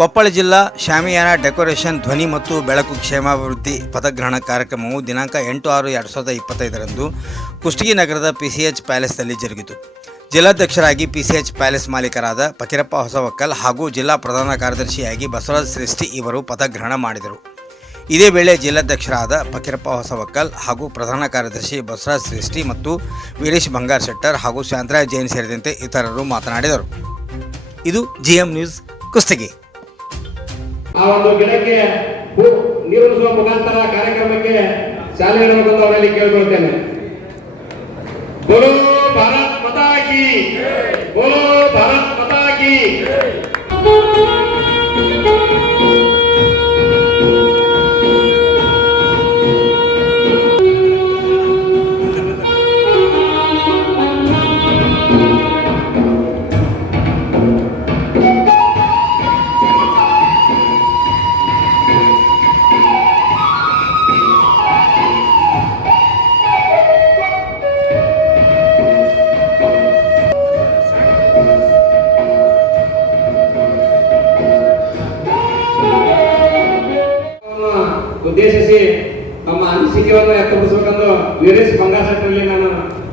ಕೊಪ್ಪಳ ಜಿಲ್ಲಾ ಶಾಮಿಯಾನ ಡೆಕೋರೇಷನ್, ಧ್ವನಿ ಮತ್ತು ಬೆಳಕು ಕ್ಷೇಮಾಭಿವೃದ್ಧಿ ಪದಗ್ರಹಣ ಕಾರ್ಯಕ್ರಮವು ದಿನಾಂಕ ಎಂಟು ಆರು ಎರಡು ಸಾವಿರದ ಇಪ್ಪತ್ತೈದರಂದು ಕುಷ್ಟಗಿ ನಗರದ ಪಿಸಿಎಚ್ ಪ್ಯಾಲೇಸ್ನಲ್ಲಿ ಜರುಗಿತು. ಜಿಲ್ಲಾಧ್ಯಕ್ಷರಾಗಿ ಪಿಸಿಎಚ್ ಪ್ಯಾಲೇಸ್ ಮಾಲೀಕರಾದ ಫಕೀರಪ್ಪ ಹೊಸವಕ್ಕಲ್ ಹಾಗೂ ಜಿಲ್ಲಾ ಪ್ರಧಾನ ಕಾರ್ಯದರ್ಶಿಯಾಗಿ ಬಸವರಾಜ್ ಸೃಷ್ಟಿ ಇವರು ಪದಗ್ರಹಣ ಮಾಡಿದರು. ಇದೇ ವೇಳೆ ಜಿಲ್ಲಾಧ್ಯಕ್ಷರಾದ ಫಕೀರಪ್ಪ ಹೊಸವಕ್ಕಲ್ ಹಾಗೂ ಪ್ರಧಾನ ಕಾರ್ಯದರ್ಶಿ ಬಸವರಾಜ್ ಸೃಷ್ಟಿ ಮತ್ತು ವೀರೇಶ್ ಬಂಗಾರ್ ಶೆಟ್ಟರ್ ಹಾಗೂ ಶಾಂತರಾಯ್ ಜೈನ್ ಸೇರಿದಂತೆ ಇತರರು ಮಾತನಾಡಿದರು. ಇದು ಜಿಎಂ ನ್ಯೂಸ್ ಕುಸ್ತಗಿ ಆ ಒಂದು ಗಿಡಕ್ಕೆ ಹೂ ನೀರುಣಿಸುವ ಮುಖಾಂತರ ಕಾರ್ಯಕ್ರಮಕ್ಕೆ ಚಾಲನೆ ನೀಡಬೇಕು ಅವರಲ್ಲಿ ಕೇಳ್ಕೊಳ್ತೇನೆ. ಬೋಲೋ ಭಾರತ್ ಮಾತಾ ಕಿ, ಬೋಲೋ ಭಾರತ್ ಮಾತಾ ಕಿ. ಅನಿಸಿಕೆಯನ್ನು ವ್ಯಕ್ತಪಡಿಸಬೇಕೆಂದು ವೀರೇಶ್ ಬಂಗಾಸಟ್ಟಲ್ಲಿ ನಾನು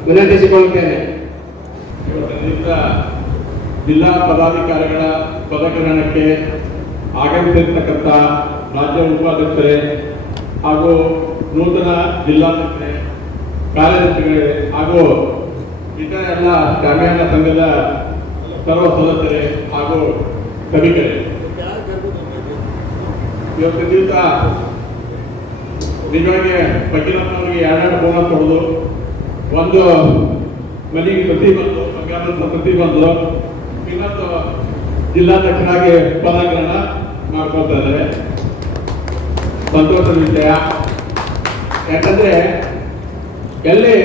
ವಿನಂತಿಸಿಕೊಳ್ಳುತ್ತೇನೆ. ಇವತ್ತಿನಿಂದ ಜಿಲ್ಲಾ ಪದಾಧಿಕಾರಿಗಳ ಪದಗ್ರಹಣಕ್ಕೆ ಆಗಮಿಸಿರ್ತಕ್ಕಂಥ ರಾಜ್ಯ ಉಪಾಧ್ಯಕ್ಷರೇ ಹಾಗೂ ನೂತನ ಜಿಲ್ಲಾಧ್ಯಕ್ಷರೇ ಕಾರ್ಯದರ್ಶಿಗಳೇ ಹಾಗೂ ಇತರ ಎಲ್ಲ ಗ್ರಾಮೀಣ ಸಂಘದ ಸರ್ವ ಸದಸ್ಯರೇ ಹಾಗೂ ಕವಿಗಳೇ ಇವತ್ತು ದಿವಸ ನಿಜವಾಗಿ ಫಕೀರಪ್ಪನವರಿಗೆ ಎರಡೆರಡು ಬೋನ ಕೊಡೋದು ಒಂದು ಮನೆಗೆ ಪ್ರತಿ ಬಂದು ಬಂಗಾರದ ಪ್ರತಿ ಬಂದು, ಇನ್ನೊಂದು ಜಿಲ್ಲಾಧ್ಯಕ್ಷರಾಗಿ ಪದಗ್ರಹಣ ಮಾಡ್ಕೊಳ್ತಾ ಇದ್ದಾರೆ. ಸಂತೋಷದ ವಿಷಯ. ಯಾಕಂದ್ರೆ ಎಲ್ಲಿ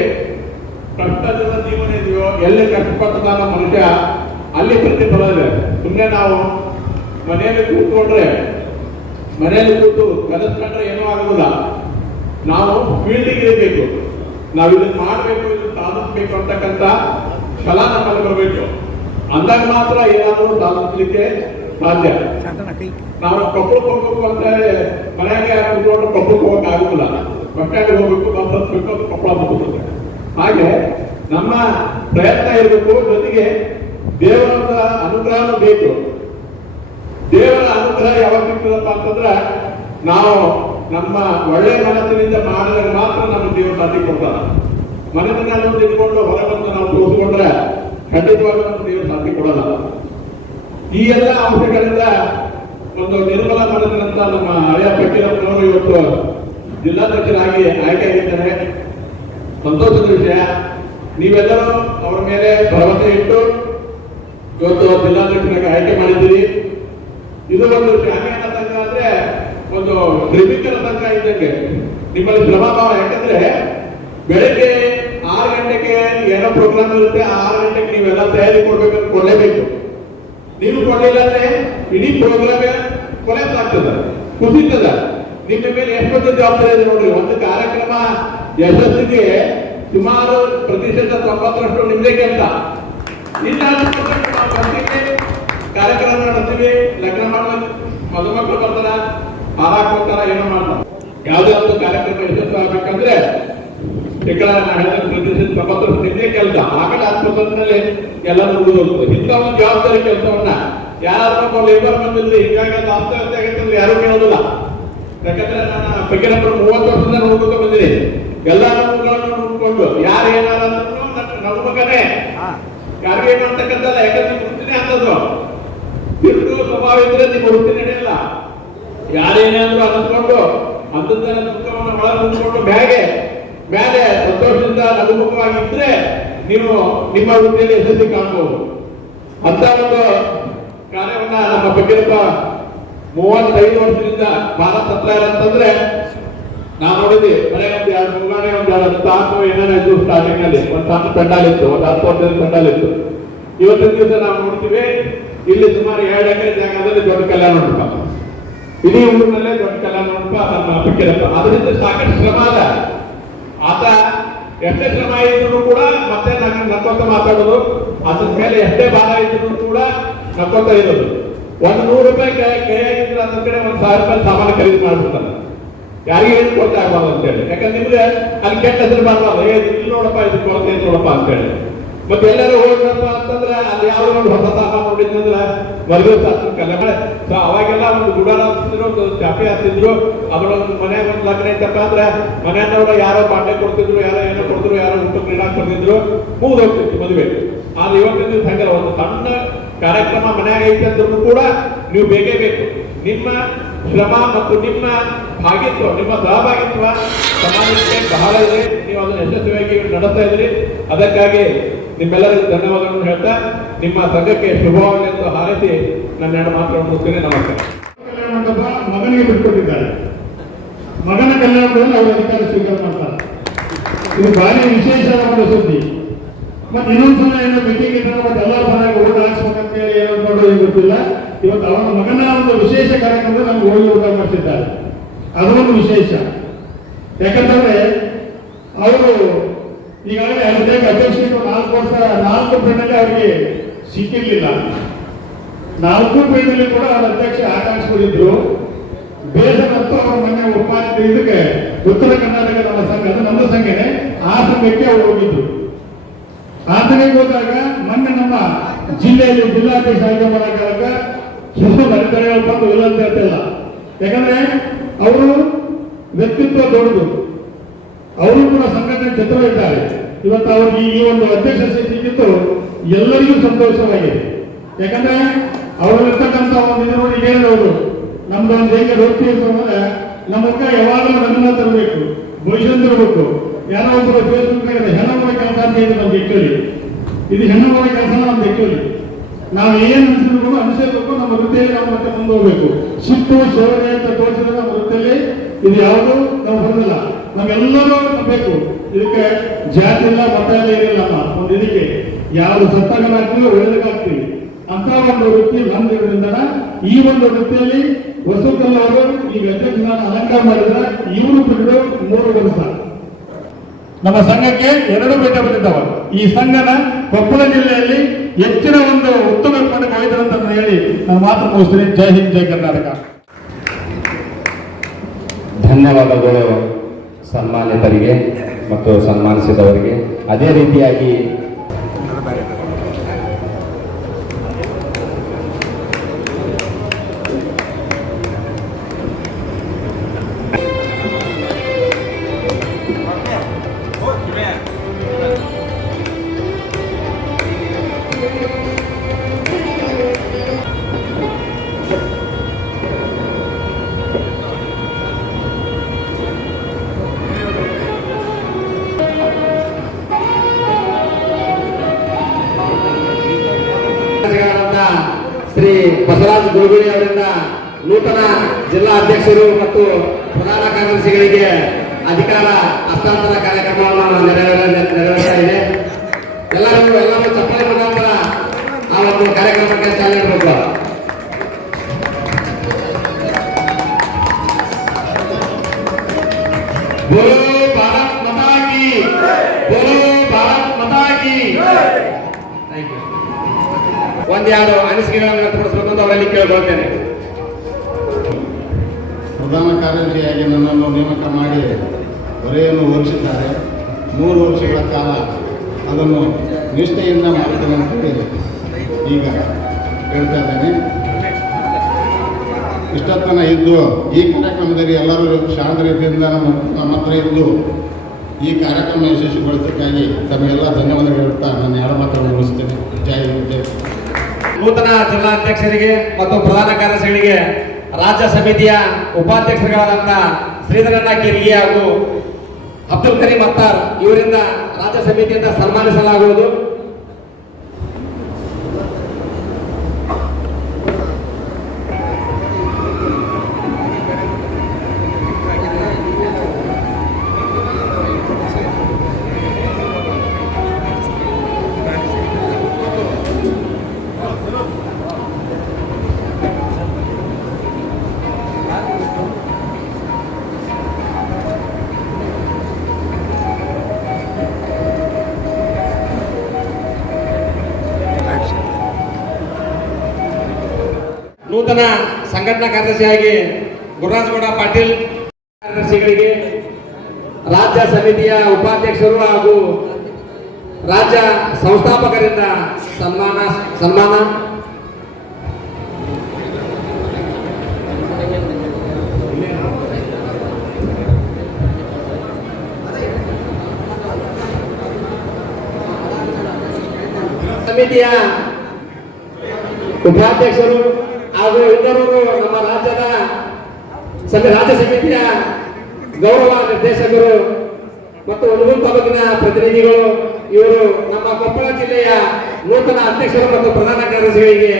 ಕಷ್ಟದ ಜೀವನ ಇದೆಯೋ, ಎಲ್ಲಿ ಕಷ್ಟಪಟ್ಟದಾನ ಮನುಷ್ಯ, ಅಲ್ಲಿ ಪ್ರತಿಫಲ ಇದೆ. ಸುಮ್ಮನೆ ನಾವು ಮನೆಯಲ್ಲಿ ಕೂತ್ಕೊಂಡ್ರೆ, ಮನೆಯಲ್ಲಿ ಕೂತು ಕಲಿಸ್ಕೊಂಡ್ರೆ ಏನೂ ಆಗೋದಿಲ್ಲ. ನಾವು ಫೀಲ್ಡಿಗೆ ಇರಬೇಕು. ನಾವು ಇದನ್ನ ಮಾಡಬೇಕು ಇದನ್ನ ಸಾಧಿಸ್ಬೇಕು ಅಂತಕ್ಕಂಥ ಛಲ ನಮ್ಮಲ್ಲಿ ಬರಬೇಕು. ಅಂದಾಗ ಮಾತ್ರ ಏನಾದರೂ ಸಾಧಿಸ್ಲಿಕ್ಕೆ ಸಾಧ್ಯ. ನಾವು ಕಪ್ಪಳಕ್ಕೆ ಹೋಗ್ಬೇಕು ಅಂತ ಮನೆಯಾಗೆ ಕುತ್ಕೊಂಡು ಕಪ್ಪಳಕ್ಕೆ ಹೋಗಕ್ಕೆ ಆಗುದಿಲ್ಲ. ಬಸ್ಟ್ಯಾಂಡ್ ಹೋಗ್ಬೇಕು, ಬಸ್ ಕಪ್ಪಳ ಹೋಗುತ್ತದೆ ಹಾಗೆ ನಮ್ಮ ಪ್ರಯತ್ನ ಇರಬೇಕು, ಜೊತೆಗೆ ದೇವರ ಅನುಗ್ರಹನೂ ಬೇಕು. ದೇವರ ಅನುಗ್ರಹ ಯಾವಾಗ ಸಿಗ್ತದಪ್ಪ ಅಂತಂದ್ರೆ, ನಾವು ನಮ್ಮ ಒಳ್ಳೆ ಮನಸ್ಸಿನಿಂದ ಮಾಡಿದಾಗ ಮಾತ್ರ ನಮ್ಮ ದೇವರು ಸಾಧ್ಯ ಕೊಡ್ತಾರ ಮನಸ್ಸಿನಲ್ಲಿ ಇಟ್ಕೊಂಡು ಹೊರಬಂದು ನಾವು ತೋರಿಸ್ಕೊಂಡ್ರೆ ಖಂಡಿತವಾಗಿ ನಮ್ಮ ದೇವರು ಸಾಧ್ಯ ಕೊಡಲ್ಲ. ಈ ಎಲ್ಲ ಅಂಶಗಳಿಂದ ಒಂದು ನಿರ್ಮಲ ಮನಸ್ಸಿನಂತ ನಮ್ಮ ಹಳೆಯ ಪಟ್ಟಿಯವರು ಇವತ್ತು ಜಿಲ್ಲಾಧ್ಯಕ್ಷರಾಗಿ ಆಯ್ಕೆಯಾಗಿದ್ದಾರೆ ಸಂತೋಷದ ವಿಷಯ, ನೀವೆಲ್ಲರೂ ಅವರ ಮೇಲೆ ಭರವಸೆ ಇಟ್ಟು ಇವತ್ತು ಜಿಲ್ಲಾಧ್ಯಕ್ಷರಾಗಿ ಆಯ್ಕೆ ಮಾಡಿದ್ದೀರಿ. ಇದು ಒಂದು ಸಂಘ ಅಂದ್ರೆ ಒಂದು ಶ್ರಮಿಕರ ತನಕ ಇದ್ದಂಗೆ. ನಿಮ್ಮಲ್ಲಿ ಪ್ರಭಾವ ಯಾಕಂದ್ರೆ ಬೆಳಗ್ಗೆ ಆರು ಗಂಟೆಗೆ ಏನೋ ಪ್ರೋಗ್ರಾಮ್ ಇರುತ್ತೆ ಆರು ಗಂಟೆಗೆ ನೀವೆಲ್ಲ ತಯಾರಿ ಕೊಡ್ಬೇಕಂತ ಕೊಡಲೇಬೇಕು. ನೀವು ಕೊಡಲಿಲ್ಲ ಅಂದ್ರೆ ಇಡೀ ಪ್ರೋಗ್ರಾಮ್ ಕೊಲೆ ಆಗ್ತದೆ, ಕುಸಿತದ. ನಿಮ್ಮ ಮೇಲೆ ಎಷ್ಟೊಂದು ಜವಾಬ್ದಾರಿ ಇದೆ ನೋಡ್ರಿ, ಒಂದು ಕಾರ್ಯಕ್ರಮ ಯಶಸ್ಸಿಗೆ ಸುಮಾರು ಪ್ರತಿಶತ ತೊಂಬತ್ತರಷ್ಟು ನಿಮ್ದೇ ಕೆಲಸ. ಕಾರ್ಯಕ್ರಮ ನಡೆಸ್ತೀವಿ ಲಗ್ನ ಮಾಡುವ ಮಧುಮಕ್ಕಳು ಬರ್ತಾರ ಹಾರಾಕ್ ಹೋಗ್ತಾರ ಏನೋ ಮಾಡ್ತಾರೆ ಯಾವುದೇ ಒಂದು ಕಾರ್ಯಕ್ರಮ ಯಶಸ್ವಿ ಆಗ್ಬೇಕಂದ್ರೆ ಶೇಕಡ ನಾ ಹೇಳಿದ ಪ್ರತಿಶತ ತೊಂಬತ್ತು ನಿಮ್ದೇ ಕೆಲಸ ಆಗಲೇ ನಲ್ಲಿ ಎಲ್ಲ ಮುಗಿದು ಹೋಗ್ತದೆ ಇಂಥ ಒಂದು ಜವಾಬ್ದಾರಿ ಕೆಲಸವನ್ನ ಯಾರಾದ್ರೂ ಲೇಬರ್ ಬಂದಿಲ್ಲ ಹೀಗಾಗಿ ಅದು ಆಸ್ತಿ ಆಗತ್ತೆ ಅಂದ್ರೆ ಯಾರು ಕೇಳೋದಿಲ್ಲ. ಯಾಕಂದ್ರೆ ನಾನು ಬಗ್ಗೆ ಮೂವತ್ತು ವರ್ಷದಿಂದ ನೋಡ್ಕೊಂಡು ಬಂದಿರಿ ಎಲ್ಲ ನಮ್ಮಗಳನ್ನು ನೋಡ್ಕೊಂಡು ಯಾರು ಏನಾರ ನಮ್ಮ ಮಗನೇ ಯಾರಿಗೆ ಏನು ಅಂತಕ್ಕಂಥಲ್ಲ ಯಾಕಂದ್ರೆ ವೃತ್ತಿನೇ ಅಂತದ್ದು ಎಷ್ಟು ಸ್ವಭಾವ ಇದ್ರೆ ನಿಮ್ಮ ವೃತ್ತಿ ನಡೆಯಲ್ಲ ಯಾರೇನಾದ್ರೂ ಅನ್ಕೊಂಡು ಅಂತದ್ದನ್ನ ದುಃಖವನ್ನು ಒಳಗೆ ನಿಂತ್ಕೊಂಡು ಮ್ಯಾಗೆ ಮೇಲೆ ಸಂತೋಷದಿಂದ ನಗುಮುಖವಾಗಿ ಇದ್ರೆ ನೀವು ನಿಮ್ಮ ವೃತ್ತಿಯಲ್ಲಿ ಯಶಸ್ವಿ ಕಾಣಬಹುದು. ಅಂತ ಒಂದು ಕಾರ್ಯವನ್ನ ನಮ್ಮ ಬಗ್ಗೆಪ್ಪ ಮೂವತ್ತೈದು ವರ್ಷದಿಂದ ಬಾಲ ಹತ್ರ ಅಂತಂದ್ರೆ ನಾವು ನೋಡಿದ್ವಿ ಮನೆ ಒಂದು ಎರಡು ಮುಗಾಣೆ ಒಂದು ಎರಡು ತಾಸು ಏನೇನಾಯ್ತು ಸ್ಟಾರ್ಟಿಂಗ್ ಅಲ್ಲಿ. ಒಂದು ಸಣ್ಣ ಪೆಂಡಾಲ್ ಇತ್ತು, ಒಂದು ಹತ್ತು ವರ್ಷದ ಪೆಂಡಾಲ್ ಇತ್ತು. ಇವತ್ತಿನ ದಿವಸ ನಾವು ನೋಡ್ತೀವಿ, ಇಲ್ಲಿ ಸುಮಾರು ಎರಡು ಎಕರೆ ಜಾಗದಲ್ಲಿ ದೊಡ್ಡ ಕಲ್ಯಾಣ ಮಂಟಪ. ಇಡೀ ಊರಿನಲ್ಲೇ ದೊಡ್ಡ ಮಂಟಪ ನಮ್ಮ ಫಕೀರಪ್ಪ ಅದರಿಂದ ಸಾಕಷ್ಟು ಶ್ರಮ ಅದ. ಆತ ಎಷ್ಟೇ ಶ್ರಮ ಇದ್ರು ಕೂಡ ಮತ್ತೆ ನಾನು ನಕ್ಕೊತ ಮಾತಾಡೋದು, ಅದ್ರ ಮೇಲೆ ಎಷ್ಟೇ ಭಾರ ಇದ್ರು ಕೂಡ ನಕ್ಕೊತ ಇರೋದು. ಒಂದು ನೂರು ರೂಪಾಯಿ ಕೈ ಕೈಯಾಗಿದ್ರೆ ಅದ್ರ ಕಡೆ ಒಂದು ಸಾವಿರ ರೂಪಾಯಿ ಸಾಮಾನು ಖರೀದಿ ಮಾಡ್ಬಿಡ್ತಾನೆ ಯಾರಿಗೆ ಏನು ಕೊಡ್ತಾ ಆಗ್ಬಾರ್ದು ಅಂತೇಳಿ. ಯಾಕಂದ್ರೆ ನಿಮ್ಗೆ ಅಲ್ಲಿ ಕೆಟ್ಟ ಹೆಸರು ಏ, ಇಲ್ಲಿ ನೋಡಪ್ಪ ಇದು ಕೊರತೆ ಐತೆ ನೋಡಪ್ಪ ಅಂತೇಳಿ. ಮತ್ತೆ ಎಲ್ಲರೂ ಹೋದ್ರಪ್ಪ ಅಂತಂದ್ರೆ ಅಲ್ಲಿ ಯಾವ ಒಂದು ಹೊಸ ಸಾಮಾನು ಅಂದ್ರೆ ವರ್ಗ ಕಲ್ಲ ಸೊ ಅವಾಗೆಲ್ಲ ಒಂದು ಗುಡಾರ ಹಾಕ್ತಿದ್ರು ಒಂದು ಚಾಪೆ ಹಚ್ತಿದ್ರು ಅದ್ರೊಂದು ಮನ್ಯಾಗ ಒಂದು ಲಗ್ನ ಐತಪ್ಪ ಅಂದ್ರೆ ಮನೆಯವ್ರ ಯಾರೋ ಬಾಂಡೆ ಕೊಡ್ತಿದ್ರು, ಯಾರೋ ಏನೋ ಕೊಡ್ತಿದ್ರು, ಯಾರೋ ಊಟ ಕ್ರೀಡಾ ಕೊಡ್ತಿದ್ರು. ಮುಗಿದು ಹೋಗ್ತಿತ್ತು ಮದುವೆ. ಆದ್ರೆ ಇವತ್ತಿನ ದಿವಸ ಹಂಗಲ್ಲ, ಒಂದು ಸಣ್ಣ ಕಾರ್ಯಕ್ರಮ ಮನ್ಯಾಗ ಐತೆ ಅಂದ್ರೂ ಕೂಡ ನೀವು ಬೇಕೇ ಬೇಕು. ನಿಮ್ಮ ಶ್ರಮ ಮತ್ತು ನಿಮ್ಮ ಭಾಗಿತ್ವ ನಿಮ್ಮ ಸಹಭಾಗಿತ್ವ ಸಮಾಜಕ್ಕೆ ಬಹಳ ಇದೆ. ನೀವು ಅದನ್ನು ಯಶಸ್ವಿಯಾಗಿ ನಡೆಸ್ತಾ ಇದ್ರಿ. ಅದಕ್ಕಾಗಿ ನಿಮ್ಮೆಲ್ಲರಿಗೂ ಧನ್ಯವಾದಗಳನ್ನು ಹೇಳ್ತಾ, ನಿಮ್ಮ ಸಂಘಕ್ಕೆ ಶುಭವಾಗಲಿ ಅಂತ ಹಾರೈಸಿ ನನ್ನ ಎರಡು ಮಾತುಗಳನ್ನು ಮುಗಿಸ್ತೇನೆ. ನಮಸ್ಕಾರ. ಕಲ್ಯಾಣ ಮಂಟಪ ಮಗನಿಗೆ ಬಿಟ್ಕೊಟ್ಟಿದ್ದಾರೆ. ಮಗನ ಕಲ್ಯಾಣದಲ್ಲಿ ಅವರು ಅಧಿಕಾರ ಸ್ವೀಕಾರ ಮಾಡ್ತಾರೆ. ಇದು ಭಾರಿ ವಿಶೇಷವಾದ ಸುದ್ದಿ. ಮತ್ತೆ ಇನ್ನೊಂದ್ಸಲ ಏನೋ ಮೀಟಿಂಗ್ ಇಟ್ಟಾಗ ಮತ್ತೆ ಎಲ್ಲರ ಮನೆಗೆ ಊಟ ಹಾಕ್ಸ್ಬೇಕಂತ ಹೇಳಿ ಏನೋ ಮಾಡೋದು ಗೊತ್ತಿಲ್ಲ. ಇವತ್ತು ಅವನ ಮಗನ ಒಂದು ವಿಶೇಷ ಕಾರ್ಯಕ್ರಮದಲ್ಲಿ ನಮ್ಗೆ ಹೋಗಿ ಊಟ ಮಾಡ್ತಿದ್ದಾರೆ ಅದೊಂದು ವಿಶೇಷ. ಯಾಕಂತಂದ್ರೆ, ಅವರು ಈಗಾಗಲೇ ಅಧ್ಯಕ್ಷ ಅಧ್ಯಕ್ಷರು ನಾಲ್ಕು ವರ್ಷ, ನಾಲ್ಕು ಪೀಠದಲ್ಲಿ ಅವರಿಗೆ ಸಿಕ್ಕಿರಲಿಲ್ಲ ನಾಲ್ಕು ಪೀಠದಲ್ಲಿ ಕೂಡ ಅವರ ಅಧ್ಯಕ್ಷ ಆಕಾಂಕ್ಷಿಗಳಿದ್ರು ಬೇಸರತ್ತು ಅವರ ಮೊನ್ನೆ ಉಪಾಧ್ಯ ಇದಕ್ಕೆ ಉತ್ತರ ಕರ್ನಾಟಕ ನಮ್ಮ ಸಂಘ, ಅದು ನಮ್ಮ ಸಂಘನೇ, ಆ ಸಂಘಕ್ಕೆ ಅವರು ಹೋಗಿದ್ರು. ಆ ಹೋದಾಗ ಮೊನ್ನೆ ನಮ್ಮ ಜಿಲ್ಲೆಯಲ್ಲಿ ಜಿಲ್ಲಾಧ್ಯಕ್ಷ ಆಯ್ಕೆ ಮಾಡಕ್ಕಾಗ ಸುಮ್ಮನೆ ಅಧಿಕಾರಿಗಳು ಬಂದು ಇಲ್ಲ ಅಂತ ಹೇಳ್ತಿಲ್ಲ. ಯಾಕಂದ್ರೆ ಅವರು ವ್ಯಕ್ತಿತ್ವ ದೊಡ್ಡದು. ಅವರು ಕೂಡ ಸಂಘಟನೆ ಚತುರ ಇದ್ದಾರೆ ಇವತ್ತು ಅವ್ರಿಗೆ ಈ ಒಂದು ಅಧ್ಯಕ್ಷ ಸಿಕ್ಕಿದ್ದು ಎಲ್ಲರಿಗೂ ಸಂತೋಷವಾಗಿದೆ. ಯಾಕಂದ್ರೆ ಅವರಲ್ಲಿರ್ತಕ್ಕಂಥ ಒಂದು ನೋಡಿ ಹೇಳಿದವರು ನಮ್ದು ಒಂದು ಹೇಗೆ ವೃತ್ತಿ ಅಂತಂದ್ರೆ ನಮ್ಮ ಹತ್ರ ಯಾವಾಗಲೂ ನಮ್ಮನ್ನ ತರಬೇಕು ಭವಿಷ್ಯ ತರಬೇಕು ಯಾರೋ ಒಬ್ಬರು ಫೇಸ್ಬುಕ್ ಹೆಣ್ಣ ಕೆಲಸ ಅಂತ ಹೇಳಿ ನಮ್ಗೆ ಆಕ್ಚುಲಿ ಇದು ಹೆಣ್ಣು ಕೆಲಸ ನಮ್ದು ಆಕ್ಚುಲಿ ನಾವು ಏನು ಅನಿಸಿದ್ರು ಅನಿಸಬೇಕು ನಮ್ಮ ವೃತ್ತಿಯಲ್ಲಿ ನಾವು ಮತ್ತೆ ಮುಂದೆ ಹೋಗ್ಬೇಕು. ಸಿಟ್ಟು ಶೋಧನೆ ಅಂತ ತೋರಿಸಿದ್ರೆ ನಮ್ಮ ವೃತ್ತಿಯಲ್ಲಿ ಇದು ಯಾವುದು ನಾವು ಬರೋದಿಲ್ಲ ನಾವೆಲ್ಲರೂ ಬೇಕು ಇದಕ್ಕೆ ಜಾತಿ ಇಲ್ಲ, ಮತ ಇಲ್ಲ ಇರಲಿಲ್ಲಮ್ಮ ಒಂದು ಇದಕ್ಕೆ ಯಾರು ಸತ್ತಾಗಲಾಗ್ತೀವಿ ಒಳ್ಳೆದಾಗ್ತೀವಿ ಅಂತ ಒಂದು ವೃತ್ತಿ ಬಂದಿರೋದ್ರಿಂದ ಈ ಒಂದು ವೃತ್ತಿಯಲ್ಲಿ ವಸುಕಲ್ ಅವರು ಈಗ ಅಧ್ಯಕ್ಷನ ಅಲಂಕಾರ ಮಾಡಿದ್ರೆ ಇವರು ಬಿಟ್ಟು ಮೂರು ವರ್ಷ. ನಮ್ಮ ಸಂಘಕ್ಕೆ ಎರಡು ಬೇಟ ಬಂದಿದ್ದಾವೆ. ಈ ಸಂಘನ ಕೊಪ್ಪಳ ಜಿಲ್ಲೆಯಲ್ಲಿ ಹೆಚ್ಚಿನ ಒಂದು ಉತ್ತಮ ಹೋಯ್ತಾರೆ ಅಂತ ಹೇಳಿ ನಾನು ಮಾತು ಮುಗಿಸ್ತೀನಿ ಜೈ ಹಿಂದ್, ಜೈ ಕರ್ನಾಟಕ. ಧನ್ಯವಾದಗಳು. ಸನ್ಮಾನಿತರಿಗೆ ಮತ್ತು ಸನ್ಮಾನಿಸಿದವರಿಗೆ. ಅದೇ ರೀತಿಯಾಗಿ ಬಸವರಾಜ ಅವರಿಂದ ನೂತನ ಜಿಲ್ಲಾ ಅಧ್ಯಕ್ಷರು ಮತ್ತು ಪ್ರಧಾನ ಕಾರ್ಯದರ್ಶಿಗಳಿಗೆ ಅಧಿಕಾರ ಹಸ್ತಾಂತರ ಕಾರ್ಯಕ್ರಮವನ್ನು ನೆರವೇರ, ನೆರವೇರ್ತಾ ಇದೆ. ಎಲ್ಲರಿಗೂ ಎಲ್ಲರೂ ಚಪ್ಪಾಳೆ ಮುಖಾಂತರ ಆ ಒಂದು ಕಾರ್ಯಕ್ರಮಕ್ಕೆ ಚಾಲನೆ ನೀಡಬೇಕು ಒಂದೆರಡು ಅನಿಸಿಕೆಗಳನ್ನು ವ್ಯಕ್ತಪಡಿಸಬೇಕು ಅಂತ ಅವರಲ್ಲಿ ಕೇಳಿಕೊಳ್ತೇನೆ ಪ್ರಧಾನ ಕಾರ್ಯದರ್ಶಿಯಾಗಿ ನನ್ನನ್ನು ನೇಮಕ ಮಾಡಿ ಹೊರೆಯನ್ನು ಹೋಲಿಸಿದ್ದಾರೆ ಮೂರು ವರ್ಷಗಳ ಕಾಲ ಅದನ್ನು ನಿಷ್ಠೆಯಿಂದ ಮಾಡ್ತೇನೆ ಅಂತೇಳಿ ಈಗ ಹೇಳ್ತಾ ಇದ್ದೇನೆ. ಇಷ್ಟತನ ಇದ್ದು ಈ ಕಾರ್ಯಕ್ರಮದಲ್ಲಿ ಎಲ್ಲರೂ ಶಾಂತ ರೀತಿಯಿಂದ ನಮ್ಮ ಹತ್ರ ಇದ್ದು ಈ ಕಾರ್ಯಕ್ರಮ ಯಶಸ್ವಿಗೊಳಿಸೋಕ್ಕಾಗಿ ತಮಗೆಲ್ಲ ಧನ್ಯವಾದಗಳು ಹೇಳ್ತಾ ನಾನು ಎರಡು ಮಾತನ್ನು ಮುಗಿಸ್ತೇನೆ. ಜೈ ಜೈ ನೂತನ ಜಿಲ್ಲಾಧ್ಯಕ್ಷರಿಗೆ ಮತ್ತು ಪ್ರಧಾನ ಕಾರ್ಯದರ್ಶಿಗಳಿಗೆ ರಾಜ್ಯ ಸಮಿತಿಯ ಉಪಾಧ್ಯಕ್ಷರುಗಳಾದಂಥ ಶ್ರೀಧರಣ್ಣ ಕಿರ್ಗಿ ಹಾಗೂ ಅಬ್ದುಲ್ ಕರೀಂ ಅತ್ತಾರ್ ಇವರಿಂದ ರಾಜ್ಯ ಸಮಿತಿಯಿಂದ ಸನ್ಮಾನಿಸಲಾಗುವುದು. ನೂತನ ಸಂಘಟನಾ ಕಾರ್ಯದರ್ಶಿಯಾಗಿ ಗುರುರಾಜಗೌಡ ಪಾಟೀಲ್ ಕಾರ್ಯದರ್ಶಿಗಳಿಗೆ ರಾಜ್ಯ ಸಮಿತಿಯ ಉಪಾಧ್ಯಕ್ಷರು ಹಾಗೂ ರಾಜ್ಯ ಸಂಸ್ಥಾಪಕರಿಂದ ಸನ್ಮಾನ ಸನ್ಮಾನ. ಸಮಿತಿಯ ಉಪಾಧ್ಯಕ್ಷರು ಹಾಗೂ ಇಬ್ಬರು ನಮ್ಮ ರಾಜ್ಯದ ರಾಜ್ಯ ಸಮಿತಿಯ ಗೌರವ ನಿರ್ದೇಶಕರು ಮತ್ತು ಒಂದು ತಾಲೂಕಿನ ಪ್ರತಿನಿಧಿಗಳು, ಇವರು ನಮ್ಮ ಕೊಪ್ಪಳ ಜಿಲ್ಲೆಯ ನೂತನ ಅಧ್ಯಕ್ಷರು ಮತ್ತು ಪ್ರಧಾನ ಕಾರ್ಯದರ್ಶಿಗಳಿಗೆ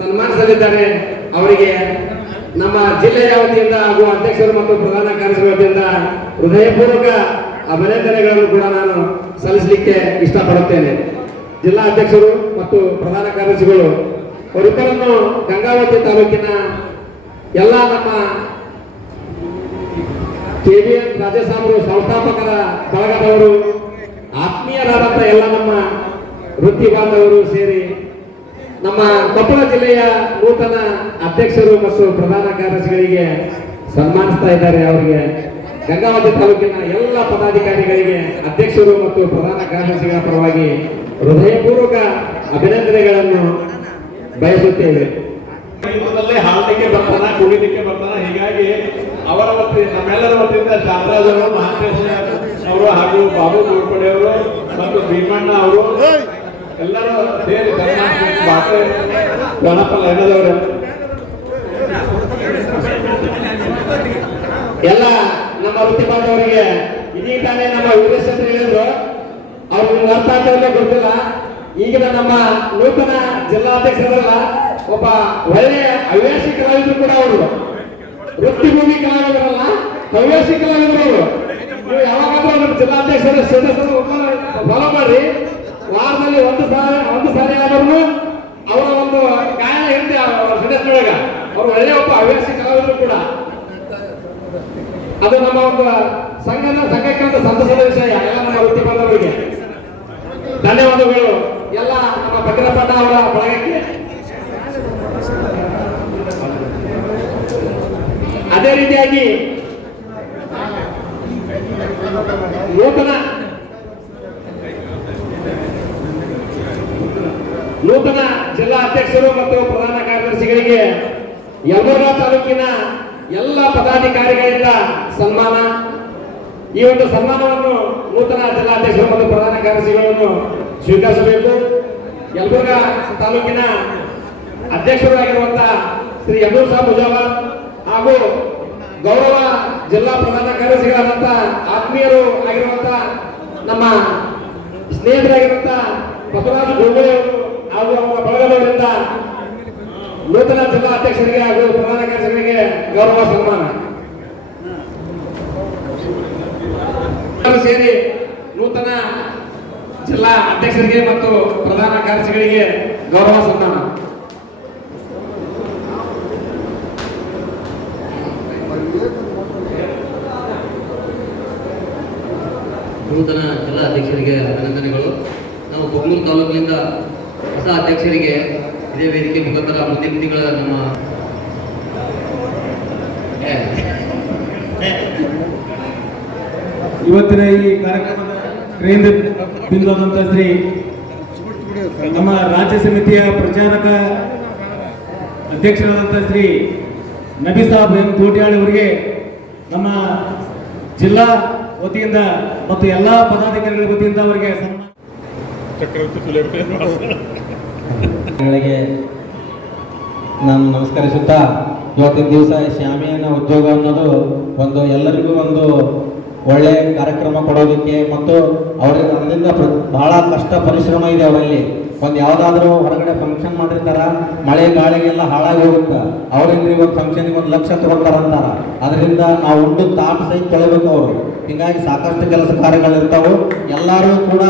ಸನ್ಮಾನಿಸಲಿದ್ದಾರೆ. ಅವರಿಗೆ ನಮ್ಮ ಜಿಲ್ಲೆಯ ವತಿಯಿಂದ ಹಾಗೂ ಅಧ್ಯಕ್ಷರು ಮತ್ತು ಪ್ರಧಾನ ಕಾರ್ಯದರ್ಶಿ ಹೃದಯಪೂರ್ವಕ ಅಭಿನಂದನೆಗಳನ್ನು ಕೂಡ ನಾನು ಸಲ್ಲಿಸಲಿಕ್ಕೆ ಇಷ್ಟಪಡುತ್ತೇನೆ. ಜಿಲ್ಲಾ ಅಧ್ಯಕ್ಷರು ಮತ್ತು ಪ್ರಧಾನ ಕಾರ್ಯದರ್ಶಿಗಳು ಅವರಿಬ್ಬರನ್ನು ಗಂಗಾವತಿ ತಾಲೂಕಿನ ಎಲ್ಲ ನಮ್ಮ ಕೆಬಿಎನ್ ರಾಜಸಾಮರು ಸಂಸ್ಥಾಪಕರ ಬಳಗದವರು ಆತ್ಮೀಯರಾದಂಥ ಎಲ್ಲ ನಮ್ಮ ವೃತ್ತಿ ಬಾಂಧವರು ಸೇರಿ ನಮ್ಮ ಕೊಪ್ಪಳ ಜಿಲ್ಲೆಯ ನೂತನ ಅಧ್ಯಕ್ಷರು ಮತ್ತು ಪ್ರಧಾನ ಕಾರ್ಯದರ್ಶಿಗಳಿಗೆ ಸನ್ಮಾನಿಸ್ತಾ ಇದ್ದಾರೆ ಅವರಿಗೆ. ಗಂಗಾವತಿ ತಾಲೂಕಿನ ಎಲ್ಲ ಪದಾಧಿಕಾರಿಗಳಿಗೆ, ಅಧ್ಯಕ್ಷರು ಮತ್ತು ಪ್ರಧಾನ ಕಾರ್ಯದರ್ಶಿಗಳ ಪರವಾಗಿ ಹೃದಯಪೂರ್ವಕ ಅಭಿನಂದನೆಗಳನ್ನು ಬಯಸುತ್ತೇವೆ. ಹಾಡಲಿಕ್ಕೆ ಬರ್ತಾನ ಕುಡಿಲಿಕ್ಕೆ ಬರ್ತಾನ ಹೀಗಾಗಿ ಅವರ ವತಿ ನಮ್ಮೆಲ್ಲರ ವತಿಯಿಂದ ಚಾಮರಾಜರು ಅವರು ಮಹಾಂತೇಶ ಅವರು ಹಾಗೂ ಬಾಬು ಗೋಡ್ಪಡೆ ಅವರು ಮತ್ತು ಭೀಮಣ್ಣ ಅವರು ಎಲ್ಲರೂ ಸೇರಿ ಗಣಪ ಲೈನದವರು. ಎಲ್ಲ ನಮ್ಮ ವೃತ್ತಿ ಬಾಂಧವರಿಗೆ ಇದೀಗ ನಮ್ಮ ವಿದೇಶ ಹೇಳಿದ್ರು ಅವ್ರಿಗೆ ಅರ್ಥ ಆಗ್ತಾ ಗೊತ್ತಿಲ್ಲ. ಈಗಿನ ನಮ್ಮ ನೂತನ ಜಿಲ್ಲಾಧ್ಯಕ್ಷರಲ್ಲ, ಒಬ್ಬ ಒಳ್ಳೆಯ ಹವ್ಯಾಸಿ ಕಲಾವಿದರು ಕೂಡ ಅವರು. ವೃತ್ತಿಭೂಮಿ ಕಲಾವಿದರಲ್ಲ ಹವ್ಯಾಸಿ ಕಲಾವಿದರು ಅವರು. ನೀವು ಯಾವಾಗಾದ್ರೂ ನಮ್ಮ ಜಿಲ್ಲಾಧ್ಯಕ್ಷರ ಸ್ಟೇಟಸ್ ಫಾಲೋ ಮಾಡಿ. ವಾರದಲ್ಲಿ ಒಂದು ಸಾರಿ ಒಂದು ಸಾರಿ ಆದ್ರೂ ಅವರ ಒಂದು ಗಾಯನ ಇರುತ್ತೆ ಸ್ಟೇಟಸ್ ಒಳಗ ಅವ್ರು ಒಳ್ಳೆಯ ಒಬ್ಬ ಹವ್ಯಾಸಿ ಕಲಾವಿದರು ಕೂಡ. ಅದು ನಮ್ಮ ಒಂದು ಸಂಘದ, ಸಂಘಕ್ಕೆ ಒಂದು ಸಂತಸದ ವಿಷಯ. ಎಲ್ಲ ನಮ್ಮ ವೃತ್ತಿ ಧನ್ಯವಾದಗಳು. ಎಲ್ಲ ನಮ್ಮ ಭದ್ರಪಟ್ಟ ಅವರ ಬಳಗಕ್ಕೆ? ಅದೇ ರೀತಿಯಾಗಿ ನೂತನ ನೂತನ ಜಿಲ್ಲಾ ಅಧ್ಯಕ್ಷರು ಮತ್ತು ಪ್ರಧಾನ ಕಾರ್ಯದರ್ಶಿಗಳಿಗೆ ಯಲಬುರ್ಗಾ ತಾಲೂಕಿನ ಎಲ್ಲ ಪದಾಧಿಕಾರಿಗಳಿಂದ ಸನ್ಮಾನ. ಈ ಒಂದು ಸನ್ಮಾನವನ್ನು ನೂತನ ಜಿಲ್ಲಾಧ್ಯಕ್ಷರು ಮತ್ತು ಪ್ರಧಾನ ಕಾರ್ಯದರ್ಶಿಗಳನ್ನು ಸ್ವೀಕರಿಸಬೇಕು. ಯಲಬುರ್ಗ ತಾಲೂಕಿನ ಅಧ್ಯಕ್ಷರಾಗಿರುವಂತಹ ಶ್ರೀ ಯಬೂರ್ ಸಾಬ್ ಮುಜಾವರ್ ಹಾಗೂ ಗೌರವ ಜಿಲ್ಲಾ ಪ್ರಧಾನ ಕಾರ್ಯದರ್ಶಿಗಳಾದಂಥ ಆತ್ಮೀಯರು ಆಗಿರುವಂತ ನಮ್ಮ ಸ್ನೇಹಿತರಾಗಿರುವಂತ ಬಸವರಾಜ ಗೋಗೋಳಿ ಹಾಗೂ ಅವರ ಬಳಗದವರಿಂದ ನೂತನ ಜಿಲ್ಲಾ ಅಧ್ಯಕ್ಷರಿಗೆ ಹಾಗೂ ಪ್ರಧಾನ ಕಾರ್ಯದರ್ಶಿಗಳಿಗೆ ಗೌರವ ಸನ್ಮಾನ. ಸೇರಿ ನೂತನ ಜಿಲ್ಲಾ ಅಧ್ಯಕ್ಷರಿಗೆ ಮತ್ತು ಪ್ರಧಾನ ಕಾರ್ಯದರ್ಶಿಗಳಿಗೆ ಗೌರವ ಸನ್ಮಾನ. ನೂತನ ಜಿಲ್ಲಾ ಅಧ್ಯಕ್ಷರಿಗೆ ಅಭಿನಂದನೆಗಳು ನಾವು ಕೊಮ್ಮೂರು ತಾಲೂಕಿನಿಂದ ಹೊಸ ಅಧ್ಯಕ್ಷರಿಗೆ ಇದೇ ವೇದಿಕೆ ಮುಖಾಂತರ ಮುಂದಿನ ತಿಂಗಳ ನಮ್ಮ ಏ, ಇವತ್ತಿನ ಈ ಕಾರ್ಯಕ್ರಮದ ಕೇಂದ್ರ ಬಿಂದುವಾದಂಥ ಶ್ರೀ ನಮ್ಮ ರಾಜ್ಯ ಸಮಿತಿಯ ಪ್ರಚಾರಕ ಅಧ್ಯಕ್ಷರಾದಂಥ ಶ್ರೀ ನಬಿ ಸಾಬ್ ಎಂ ಕೋಟ್ಯಾಳ್ ಅವರಿಗೆ ನಮ್ಮ ಜಿಲ್ಲಾ ವತಿಯಿಂದ ಮತ್ತು ಎಲ್ಲ ಪದಾಧಿಕಾರಿಗಳ ವತಿಯಿಂದ ಅವರಿಗೆ ನಾನು ನಮಸ್ಕರಿಸುತ್ತಾ ಇವತ್ತಿನ ದಿವಸ ಶಾಮಿಯಾನ ಉದ್ಯೋಗ ಅನ್ನೋದು ಒಂದು ಎಲ್ಲರಿಗೂ ಒಂದು ಒಳ್ಳೆಯ ಕಾರ್ಯಕ್ರಮ ಕೊಡೋದಕ್ಕೆ ಮತ್ತು ಅವರಿಗೆ ನನ್ನಿಂದ ಬಹಳ ಕಷ್ಟ ಪರಿಶ್ರಮ ಇದೆ ಅವರಲ್ಲಿ. ಒಂದು ಯಾವುದಾದ್ರೂ ಹೊರಗಡೆ ಫಂಕ್ಷನ್ ಮಾಡಿರ್ತಾರ, ಮಳೆ ಗಾಳಿಗೆಲ್ಲ ಹಾಳಾಗಿ ಹೋಗುತ್ತೆ. ಅವರಿಂದ ಇವತ್ತು ಫಂಕ್ಷನ್ಗೆ ಒಂದು ಲಕ್ಷ ತಗೊಂತಾರಂತಾರ ಅದರಿಂದ ನಾವು ಉಂಡು ತಾಟ್ ಸಹಿತ ತೊಳಬೇಕು ಅವರು. ಹೀಗಾಗಿ ಸಾಕಷ್ಟು ಕೆಲಸ ಕಾರ್ಯಗಳಿರ್ತಾವೆ. ಎಲ್ಲರೂ ಕೂಡ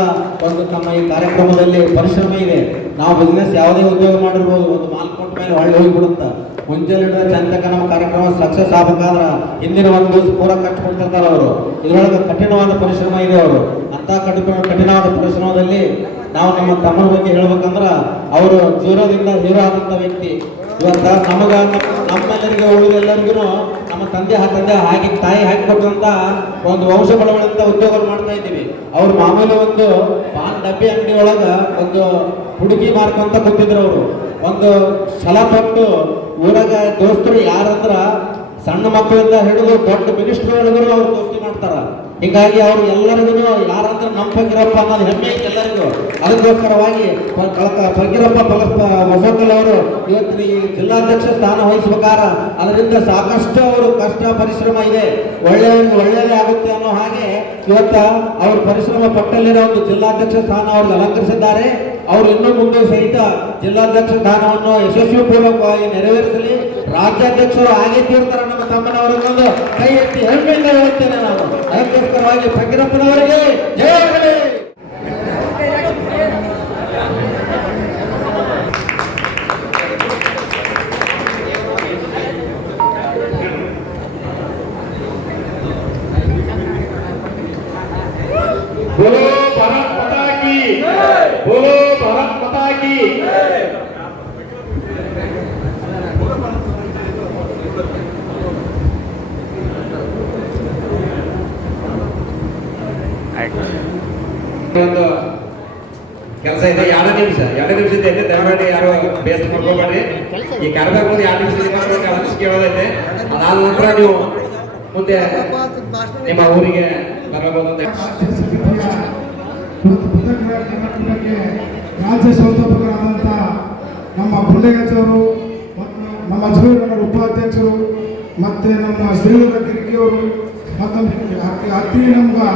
ಒಂದು ತಮ್ಮ ಈ ಕಾರ್ಯಕ್ರಮದಲ್ಲಿ ಪರಿಶ್ರಮ ಇದೆ. ನಾವು ಬಿಸ್ನೆಸ್ ಯಾವುದೇ ಉದ್ಯೋಗ ಮಾಡಿರ್ಬೋದು, ಒಂದು ಮಾಲ್ ಕೊಟ್ಟ ಮೇಲೆ ಹೊಳ್ಳಿ ಹೋಗಿಬಿಡುತ್ತೆ. ಮುಂಜಾನೆ ಚಂದಕ ನಮ್ಮ ಕಾರ್ಯಕ್ರಮ ಸಕ್ಸಸ್ ಆಗ್ಬೇಕಾದ್ರೆ ಹಿಂದಿನ ಒಂದು ದಿವಸ ಪೂರ ಕಟ್ಟಿಕೊಡ್ತಿರ್ತಾರೆ ಅವರು. ಇದರೊಳಗೆ ಕಠಿಣವಾದ ಪರಿಶ್ರಮ ಇದೆ ಅವರು. ಅಂತ ಕಠಿಣ ಕಠಿಣವಾದ ಪರಿಶ್ರಮದಲ್ಲಿ ನಾವು ನಮ್ಮ ತಮ್ಮನ ಬಗ್ಗೆ ಹೇಳ್ಬೇಕಂದ್ರೆ ಅವರು ಜೀರೋದಿಂದ ಹೀರೋ ಆದಂಥ ವ್ಯಕ್ತಿ. ಇವತ್ತ ನಮಗ ನಮ್ಮೆಲ್ಲರಿಗೆ ಉಳಿದೆಲ್ಲರಿಗೂ ನಮ್ಮ ತಂದೆ ಆ ತಂದೆ ಹಾಕಿ ತಾಯಿ ಹಾಕಿ ಕೊಟ್ಟಂತ ಒಂದು ವಂಶ ಬಳವಳಿಂದ ಉದ್ಯೋಗ ಮಾಡ್ತಾ ಇದ್ದೀವಿ. ಅವ್ರು ಮಾಮೂಲಿ ಒಂದು ಪಾನ್ ಡಬ್ಬಿ ಅಂಗಡಿ ಒಳಗ ಒಂದು ಹುಡುಗಿ ಮಾರ್ಕೊಂತ ಕೂತಿದ್ರು ಅವರು. ಒಂದು ಸಲ ಪಟ್ಟು ಊರಾಗ ದೋಸ್ತರು ಯಾರಂದ್ರ ಸಣ್ಣ ಮಕ್ಕಳಿಂದ ಹಿಡಿದು ದೊಡ್ಡ ಮಿನಿಸ್ಟರ್ಗಳಿಗೂ ಅವ್ರು ದೋಸ್ತಿ ಮಾಡ್ತಾರ. ಹೀಗಾಗಿ ಅವ್ರು ಎಲ್ಲರಿಗೂ ಯಾರಂದ್ರೆ ನಮ್ಮ ಫಕೀರಪ್ಪ ಅನ್ನೋದು ಹೆಮ್ಮೆ ಐತೆ ಎಲ್ಲರಿಗೂ. ಅದಕ್ಕೋಸ್ಕರವಾಗಿ ಫಕೀರಪ್ಪ ಫಲಪ್ಪ ಹೊಸಕಲ್ ಅವರು ಇವತ್ತು ಈ ಜಿಲ್ಲಾಧ್ಯಕ್ಷ ಸ್ಥಾನ ವಹಿಸ್ಬೇಕಾರ. ಅದರಿಂದ ಸಾಕಷ್ಟು ಅವರು ಕಷ್ಟ ಪರಿಶ್ರಮ ಇದೆ. ಒಳ್ಳೆಯ ಒಳ್ಳೆಯದೇ ಆಗುತ್ತೆ ಅನ್ನೋ ಹಾಗೆ ಇವತ್ತ ಅವ್ರ ಪರಿಶ್ರಮ ಪಟ್ಟಲ್ಲಿರೋ ಒಂದು ಜಿಲ್ಲಾಧ್ಯಕ್ಷ ಸ್ಥಾನ ಅವ್ರಿಗೆ ಅಲಂಕರಿಸಿದ್ದಾರೆ. ಅವರು ಇನ್ನು ಮುಂದೆ ಸಹಿತ ಜಿಲ್ಲಾಧ್ಯಕ್ಷ ಸ್ಥಾನವನ್ನು ಯಶಸ್ವಿ ಪೂರ್ವಕವಾಗಿ ನೆರವೇರಿಸಲಿ. ರಾಜ್ಯಾಧ್ಯಕ್ಷರು ಹಾಗೆ ತೀರ್ತಾರೆ ನಮ್ಮ ತಮ್ಮನವರನ್ನೊಂದು ಕೈ ಎತ್ತಿ ಹೆಮ್ಮೆಯಿಂದ ಹೇಳುತ್ತೇನೆ ನಾನು ಅದಕ್ಕೋಸ್ಕರವಾಗಿ ಫಕೀರಪ್ಪನವರಿಗೆ ಜಯವಾಗಲಿ ಒಂದು ಕೆಲಸ ಇದೆ. ಎರಡು ನಿಮಿಷ. ಎರಡು ನಿಮಿಷದ ಐತೆ ದಯಮಾಡಿ ಯಾರು ಬೇಸ್ ಮಾಡ್ಕೋಬೇಡ್ರಿ ಈ ಕಾರ್ಯಕ್ರಮ ಮುಂದೆ ಎರಡು ನಿಮಿಷ ಅಷ್ಟು ಕೇಳೋದೈತೆ. ಅದಾದ ನಂತರ ನೀವು ಮುಂದೆ ನಿಮ್ಮ ಊರಿಗೆ ಬರಬಹುದು ಅಂತ. ರಾಜ್ಯ ಸಂಸ್ಥಾಪಕರಾದಂಥ ನಮ್ಮ ಬುಂಡೆಗಜ್ಜವರು ನಮ್ಮ ಅಜ್ಮೀರನ ಉಪಾಧ್ಯಕ್ಷರು, ಮತ್ತು ನಮ್ಮ ಶ್ರೀಲಂಕಾ ಗಿರಿಕಿಯವರು ನಮ್ಮ ಅತಿ ನಮ್ಗೆ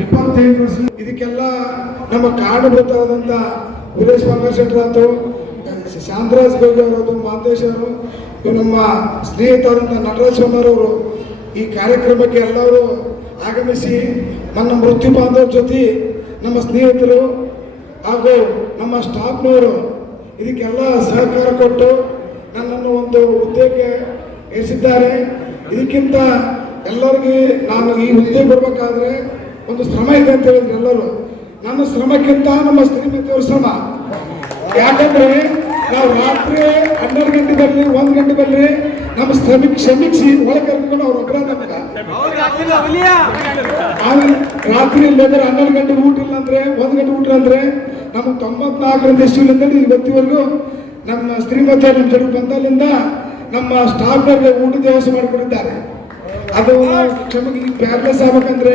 ಇಪ್ಪತ್ತೈದು ವರ್ಷ. ಇದಕ್ಕೆಲ್ಲ ನಮ್ಮ ಕಾರಣಭೂತವಾದಂಥ ವೀರೇಶ್ ಬಂಗಾರ್ ಶೆಟ್ಟರ್ ಆಯ್ತು ಶಾಂತರಾಜ್ ಗೋಗಿ ಅವರದು ಮಹಂತೇಶ್ ಅವರು ನಮ್ಮ ಸ್ನೇಹಿತರಾದಂಥ ನಟರಾಜ್ ಅವರು, ಈ ಕಾರ್ಯಕ್ರಮಕ್ಕೆ ಎಲ್ಲರೂ ಆಗಮಿಸಿ ನನ್ನ ಮೃತ್ಯು ಜೊತೆ ನಮ್ಮ ಸ್ನೇಹಿತರು ಹಾಗೂ ನಮ್ಮ ಸ್ಟಾಫ್ನವರು ಇದಕ್ಕೆಲ್ಲ ಸಹಕಾರ ಕೊಟ್ಟು ನನ್ನನ್ನು ಒಂದು ಹುದ್ದೆಗೆ ಇರಿಸಿದ್ದಾರೆ ಇದಕ್ಕಿಂತ ಎಲ್ಲರಿಗೂ ನಾನು ಈ ಹುದ್ದೆ ಬರಬೇಕಾದ್ರೆ ಒಂದು ಶ್ರಮ ಇದೆ ಅಂತ ಹೇಳಿದ್ರು ಎಲ್ಲರೂ. ನನ್ನ ಶ್ರಮಕ್ಕಿಂತ ನಮ್ಮ ಶ್ರೀಮತಿಯವ್ರ ಶ್ರಮ. ಯಾಕಂದ್ರೆ ನಾವು ರಾತ್ರಿ ಹನ್ನೆರಡು ಗಂಟೆ ಬರಲಿ, ಒಂದು ಗಂಟೆ ಬರಲಿ, ನಮ್ಮ ಶ್ರಮಿಕ್ ಶ್ರಮಿಸಿ ಒಳಗೆ ಕರ್ಕೊಂಡು ಅವ್ರ ಒಬ್ಬರ ನಮ್ಗೆ. ರಾತ್ರಿ ಇಲ್ಲದ್ರೆ ಹನ್ನೆರಡು ಗಂಟೆ ಊಟ ಇಲ್ಲ ಅಂದ್ರೆ, ಒಂದು ಗಂಟೆ ಊಟ ಅಂದ್ರೆ, ನಮ್ಮ ತೊಂಬತ್ನಾಲ್ಕರಿಂದ ಇಸ್ವಿಲಿಂದ ಇವತ್ತಿವರೆಗೂ ನಮ್ಮ ಶ್ರೀಮತಿ ನಮ್ಮ ಜನ ಬಂದಲ್ಲಿಂದ ನಮ್ಮ ಸ್ಟಾಫ್ನವ್ರಿಗೆ ಊಟದ ವ್ಯವಸ್ಥೆ ಮಾಡಿಕೊಟ್ಟಿದ್ದಾರೆ. ಅದು ನಮಗೆ ಕ್ಷಮಗೆ ಈ ಪ್ಯಾರ್ಲೆಸ್ ಆಗ್ಬೇಕಂದ್ರೆ,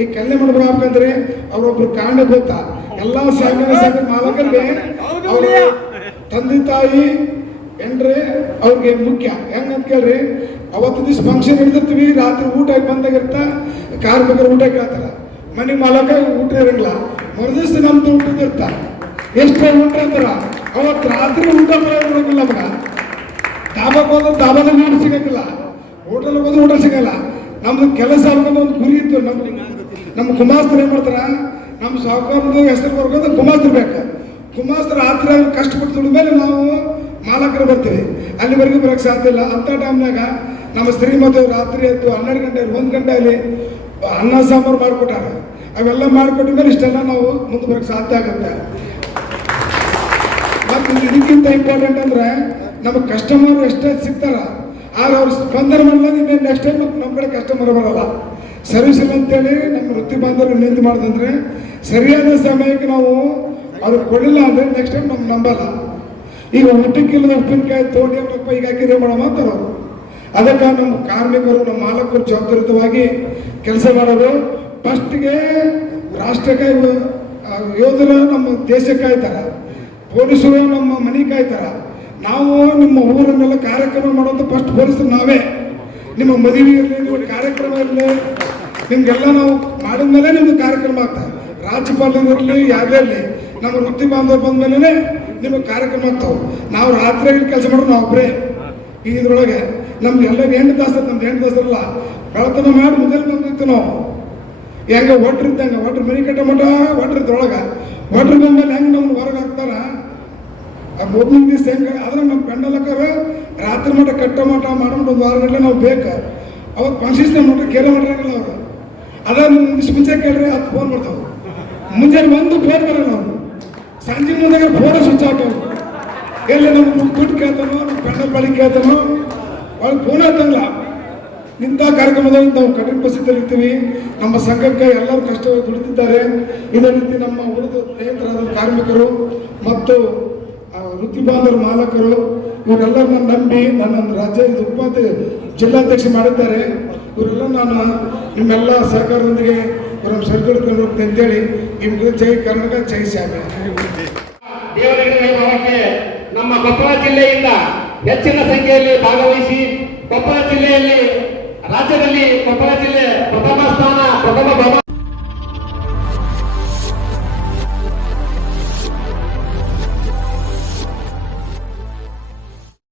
ಈ ಕಲ್ಯಾಣ ಮಂಟಪ ಆಗ್ಬೇಕಂದ್ರೆ ಅವ್ರೊಬ್ರು ಕಾಂಡ ಗೊತ್ತಾ? ಎಲ್ಲ ಸಾಮಾನ್ಯ ಸಾಗಿನ ಮಾಲಕರಿಗೆ ಅವರು ತಂದೆ ತಾಯಿ ಏನ್ರಿ ಅವ್ರಿಗೆ ಮುಖ್ಯ. ಹೆಂಗಂತ ಕೇಳ್ರಿ, ಅವತ್ತು ದಿವಸ ಫಂಕ್ಷನ್ ಹಿಡಿದಿರ್ತೀವಿ ರಾತ್ರಿ ಊಟ ಬಂದಾಗಿರ್ತ ಕಾರ್ಮಿಕರು ಊಟ ಕೇಳ್ತಾರ. ಮನೆ ಮಾಲಕ ಊಟ ಇರಂಗಿಲ್ಲ. ಮರುದಿವ್ಸ ನಮ್ದು ಊಟದ ಇರ್ತ. ಎಷ್ಟು ಊಟ ಅಂತಾರ? ಅವತ್ತು ರಾತ್ರಿ ಊಟ ಬರೋಂಗಿಲ್ಲ ನಮಗ. ದಾಬಾಕ್ ಹೋದ್ರೆ ದಾಬಾದಾಗ ಊಟ ಸಿಗಂಗಿಲ್ಲ. ಹೋಟೆಲ್ ಹೋದ್ರೆ ಊಟ ಸಿಗಲ್ಲ. ನಮ್ದು ಕೆಲಸ ಅನ್ನೋದು ಒಂದು ಗುರಿ ಇತ್ತು ನಮ್ಮ ನಮ್ಮ ಕುಮಾಸ್ತ್ರ ಏನು ಮಾಡ್ತಾರ? ನಮ್ಮ ಸಾಹುಕಾರದ ಹೆಸರು ಬರ್ಕೊಂಡು ಕುಮಾಸ್ತ್ರ ಬೇಕು. ಕುಮಾಸ್ತ್ರ ರಾತ್ರಿ ಕಷ್ಟಪಟ್ಟು ಮೇಲೆ ನಾವು ಮಾಲಕರು ಬರ್ತೀವಿ. ಅಲ್ಲಿವರೆಗೂ ಬರೋಕ್ಕೆ ಸಾಧ್ಯ ಇಲ್ಲ. ಅಂಥ ಟೈಮ್ನಾಗ ನಮ್ಮ ಶ್ರೀಮತಿ ರಾತ್ರಿ ಎದ್ದು ಹನ್ನೆರಡು ಗಂಟೆ ಒಂದು ಗಂಟೆಯಲ್ಲಿ ಅನ್ನ, ಸಾಂಬಾರು ಮಾಡಿಕೊಟ್ಟಾರೆ. ಅವೆಲ್ಲ ಮಾಡಿಕೊಟ್ಟ ಮೇಲೆ ಇಷ್ಟೆಲ್ಲ ನಾವು ಮುಂದೆ ಬರೋಕ್ಕೆ ಸಾಧ್ಯ ಆಗುತ್ತೆ. ಮತ್ತು ಇದಕ್ಕಿಂತ ಇಂಪಾರ್ಟೆಂಟ್ ಅಂದ್ರೆ ನಮ್ಮ ಕಸ್ಟಮರ್ ಎಷ್ಟೇ ಸಿಗ್ತಾರ ಆಗ ಅವ್ರು ಸ್ಪಂದನ ಇನ್ನೇ ನೆಕ್ಸ್ಟ್ ಟೈಮ್ ನಮ್ಮ ಕಡೆ ಕಸ್ಟಮರ್ ಬರಲ್ಲ. ಸರ್ವಿಸ್ ಇಲ್ಲ ಅಂತೇಳಿ ನಮ್ಮ ವೃತ್ತಿ ಬಾಂಧವರು ವಿನಂತಿ ಮಾಡ್ದಂದ್ರೆ ಸರಿಯಾದ ಸಮಯಕ್ಕೆ ನಾವು ಅವ್ರು ಕೊಡಲಿಲ್ಲ ಅಂದ್ರೆ ನೆಕ್ಸ್ಟ್ ಟೈಮ್ ನಮ್ಗೆ ನಂಬಲ್ಲ. ಈಗ ಊಟಕ್ಕಿಲ್ಲದ ಉಪ್ಪಿನಕಾಯಿ ತೋಡಿ ಅವರಪ್ಪ ಈಗ ಹಾಕಿದ್ರೆ ಮಾಡಮ್ಮ ಅಂತಾರೆ ಅದಕ್ಕೆ ನಮ್ಮ ಕಾರ್ಮಿಕರು, ನಮ್ಮ ಮಾಲಕರು ಜವಾಬ್ದಾರಿತವಾಗಿ ಕೆಲಸ ಮಾಡೋದು. ಫಸ್ಟ್ಗೆ ರಾಷ್ಟ್ರಕ್ಕೆ ಯೋಧರು ನಮ್ಮ ದೇಶ ಪೊಲೀಸರು ನಮ್ಮ ಮನೆ ಕಾಯ್ತಾರ. ನಾವು ನಿಮ್ಮ ಊರನ್ನೆಲ್ಲ ಕಾರ್ಯಕ್ರಮ ಮಾಡೋದು ಫಸ್ಟ್ ಪೊಲೀಸರು ನಾವೇ. ನಿಮ್ಮ ಮದುವೆ ಇರಲಿ ನಿಮ್ಮ ಕಾರ್ಯಕ್ರಮ ಇರಲಿ. ನಿಮ್ಗೆಲ್ಲ ನಾವು ಮಾಡಿದ ಮೇಲೆ ನಿಮ್ದು ಕಾರ್ಯಕ್ರಮ ಆಗ್ತದೆ. ರಾಜ್ಯಪಾಲರು ಇರಲಿ ಯಾವುದೇ ಇರಲಿ, ನಮ್ಮ ವೃತ್ತಿ ಬಾಂಧವರು ಬಂದ ಮೇಲೆ ನಿಮಗೆ ಕಾರ್ಯಕ್ರಮ ಆಗ್ತಾವೆ. ನಾವು ರಾತ್ರಿ ಕೆಲಸ ಮಾಡೋದು ನಾವು ಒಬ್ಬರೇ ಇದ್ರೊಳಗೆ ನಮ್ಗೆ ಎಲ್ಲ ಎಂಟು ತಾಸು ನಮ್ದು ಎಂಟು ದಾಸರಲ್ಲ ಬೆಳತನ ಮಾಡಿ ಮುಂದೆ ಬಂದಿತ್ತು ನಾವು. ಹೆಂಗೆ ಒಟ್ರಿದ್ದಂಗೆ ಒಟ್ರ ಮನೆ ಕಟ್ಟ ಮಟ್ಟ ಒಟ್ರಿದ್ದೊಳಗೆ ಒಟ್ರು ಬಂದ್ಮೇಲೆ ಹೆಂಗೆ ನಮ್ಗೆ ಹೊರಗೆ ಹಾಕ್ತಾರ? ಆ ಮೊದಲಿನ ದಿವಸ ಹೆಂಗೆ ಆದ್ರೆ ನಮ್ಮ ಬೆಂಡಲಕ್ಕರ ರಾತ್ರಿ ಮಠ ಕಟ್ಟ ಮಠ ಮಾಡ್ಬಿಟ್ಟು ಒಂದು ವಾರ ಗಂಟೆ ನಾವು ಬೇಕು. ಅವಾಗ ಪಂಚಿಸ್ತ ಮಠ ಕೇರೆ ಮಾಡಿರಂಗಿಲ್ಲ ಅವರು. ಅದ ನಿಮ್ಮ ಮುಂಚೆ ಕೇಳ್ರಿ, ಅದು ಫೋನ್ ಮಾಡ್ತಾವೆ ಮುಂಜಾನೆ ಬಂದು ಫೋನ್ ಬರಲ್ಲ ಅವರು. ಸಂಜೆ ಮುಂದೆ ಫೋನ್ ಸ್ವಿಚ್ ಆಫ್ ಎಲ್ಲಿ ನಮ್ಮ ದುಡ್ಡು ಕೇಳ್ತಾನೋ ನಮ್ಮ ಬೆಂಡಲ್ ಬಳಿ ಕೇಳ್ತಾನೋ, ಅವ್ರಿಗೆ ಫೋನ್ ಆಗ್ತಂಗಿಲ್ಲ ಇಂಥ ಕಾರ್ಯಕ್ರಮದಲ್ಲಿ ನಾವು ಕಠಿಣ ಪರಿಸ್ಥಿತಿಯಲ್ಲಿ ಇರ್ತೀವಿ. ನಮ್ಮ ಸಂಘಕ್ಕೆ ಎಲ್ಲರೂ ಕಷ್ಟ ದುಡಿದಿದ್ದಾರೆ. ಇದೇ ರೀತಿ ನಮ್ಮ ಉಳಿದ ಸ್ನೇಹಿತರಾದ ಕಾರ್ಮಿಕರು ಮತ್ತು ವೃತ್ತಿ ಬಾಂಧವರು ಮಾಲಕರು, ಇವರೆಲ್ಲರನ್ನ ನಂಬಿ ನನ್ನ ರಾಜ್ಯ, ಇದು ಉಪಾಧ್ಯ ಜಿಲ್ಲಾಧ್ಯಕ್ಷ ಮಾಡಿದ್ದಾರೆ. ಇವರೆಲ್ಲ ನಾನು ನಿಮ್ಮೆಲ್ಲ ಸಹಕಾರದೊಂದಿಗೆ ಇವರನ್ನು ಸರಿದೊಡ್ಕೊಂಡು ಹೋಗ್ತೀನಿ ಅಂತೇಳಿ ನಿಮ್ಗೆ ಜೈ ಕರ್ನಾಟಕ, ಜೈ ಶ್ಯಾಮಿ ನಮ್ಮ ಕೊಪ್ಪಳ ಜಿಲ್ಲೆಯಿಂದ ಹೆಚ್ಚಿನ ಸಂಖ್ಯೆಯಲ್ಲಿ ಭಾಗವಹಿಸಿ, ಕೊಪ್ಪಳ ಜಿಲ್ಲೆಯಲ್ಲಿ, ರಾಜ್ಯದಲ್ಲಿ ಕೊಪ್ಪಳ ಜಿಲ್ಲೆ ಪ್ರಥಮ ಸ್ಥಾನ, ಪ್ರಥಮ